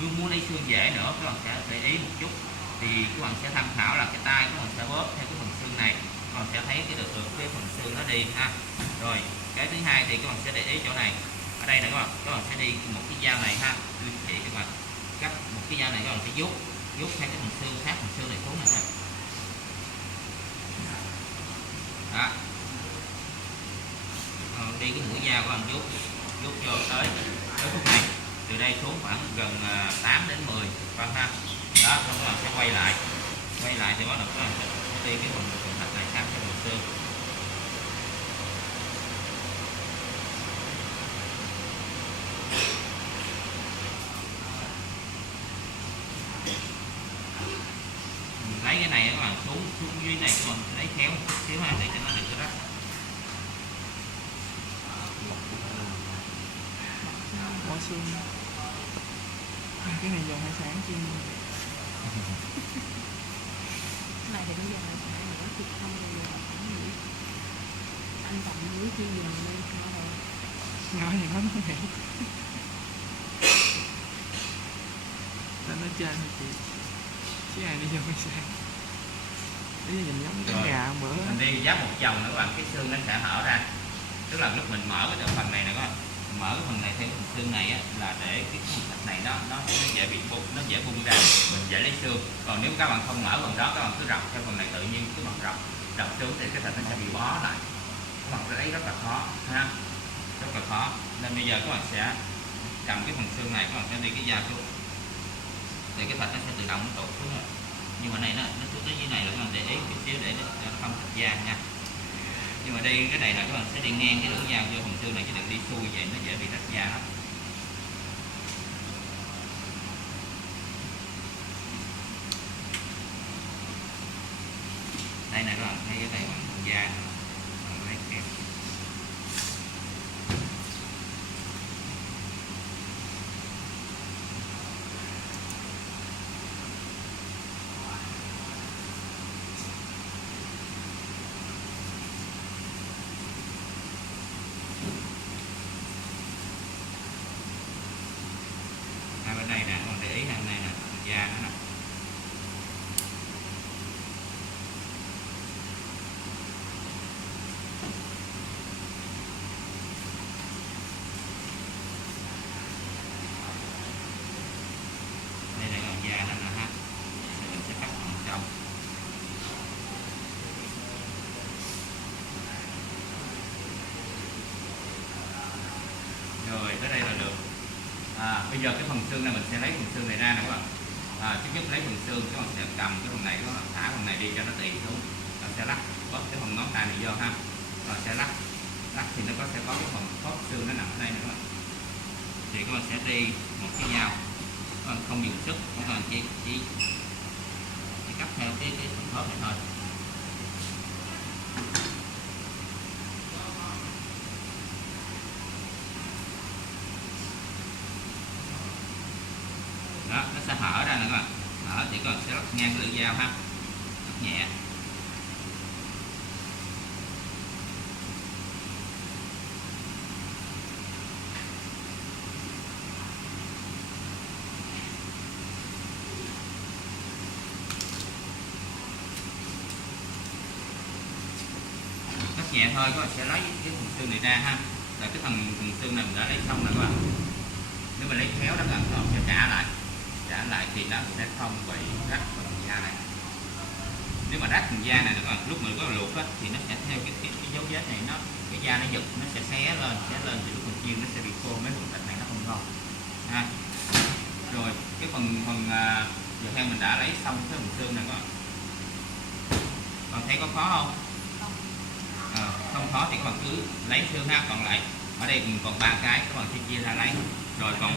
muốn lấy xương dễ nữa, các bạn sẽ để ý một chút. Thì các bạn sẽ tham khảo là cái tay các bạn sẽ bóp theo cái phần xương này, các bạn sẽ thấy được cái phần xương nó đi ha. Rồi cái thứ hai thì các bạn sẽ để ý chỗ này, ở đây nè các bạn sẽ đi một cái dao này ha, tôi chỉ các bạn cắt một cái dao này, các bạn sẽ vuốt theo cái phần xương, sát phần xương này xuống này nè. Đó, đi cái mũi dao các bạn vuốt cho tới khúc này, từ đây xuống khoảng gần 8 đến 10 phân ha. Đó, xong các bạn sẽ quay lại thì bắt đầu các bạn sẽ đi cái phần thịt này sát cái phần xương. Lấy cái này các bạn xuống dưới này, các bạn lấy khéo một chút xíu ha, để cho nó đừng có rách. Bỏ xương. Cái này giờ hải sản chiên. Cái này thì bây giờ hải sản nữa thịt không rồi giờ khoảng gì? Anh tặng muối chiên giòn lên ngon rồi. Ngon thì nó hiểu. Nó trên thì chị chứ ai đi vô hải sản. Ý là nhìn giống cái gà bữa. Mình đi giáp một vòng nữa các bạn, cái xương nó sẽ hở ra. Tức là lúc mình mở cái phần này nè các bạn, mở cái phần này theo phần xương này á, là để cái thịt này nó dễ bị bung, nó dễ bung ra, mình dễ lấy xương. Còn nếu các bạn không mở phần đó, các bạn cứ rọc theo phần này tự nhiên, các bạn rọc xuống thì cái thịt nó sẽ bị bó lại, các bạn sẽ lấy rất là khó ha, rất là khó. Nên bây giờ các bạn sẽ cầm cái phần xương này, các bạn sẽ đi cái dao xuống thì cái thịt nó sẽ tự động nó tụt xuống rồi. Nhưng mà này nó xuống tới dưới này là các bạn để ý một xíu để nó không thịt da nha. Nhưng mà đây cái này là các bạn sẽ đi ngang cái lưỡi dao vô phần xương này, chứ đừng đi xuôi vậy nó dễ bị rách da lắm. Đây này các bạn thấy cái này bằng da lấy kẹp. Bên này nè, các bạn để ý này nè, da nó nè. Đây là còn da nó nè ha. Thì mình sẽ cắt phần trong. Rồi tới đây là được. Bây giờ cái phần xương này mình sẽ lấy phần xương này ra nè các bạn. Trước nhất lấy phần xương, các bạn sẽ cầm cái phần này, các bạn thả phần này đi cho nó tỉ xuống. Bạn sẽ lắc bóp cái phần ngón tay này vô ha. Rồi sẽ lắc thì nó sẽ có cái phần khớp xương nó nằm ở đây nè các bạn. Thì các bạn sẽ đi một cái dao, các bạn không dùng sức, các bạn chỉ cắt theo cái phần khớp này thôi. Đó, nó sẽ hở ra nè các bạn, hở thì các bạn sẽ lắc ngang cái lưỡi dao ha, lắc nhẹ. Lắc nhẹ thôi, các bạn sẽ lấy cái phần xương này ra ha. Là cái phần xương này mình đã lấy xong rồi các bạn. Nếu mình lấy khéo đó các bạn sẽ trả lại thì nó sẽ không bị rách phần da này. Nếu mà rách phần da này các bạn, lúc mình có luộc á, thì nó sẽ theo cái dấu vết này, cái da nó giật, nó sẽ xé lên thì lúc mình chiên nó sẽ bị khô, mấy phần thịt này nó không ngon ha. Rồi cái phần giờ theo mình đã lấy xong cái phần xương này các bạn. Bạn thấy có khó không? Không khó thì các bạn cứ lấy xương ha, còn lại ở đây còn 3 cái, các bạn sẽ chia ra lấy. Rồi còn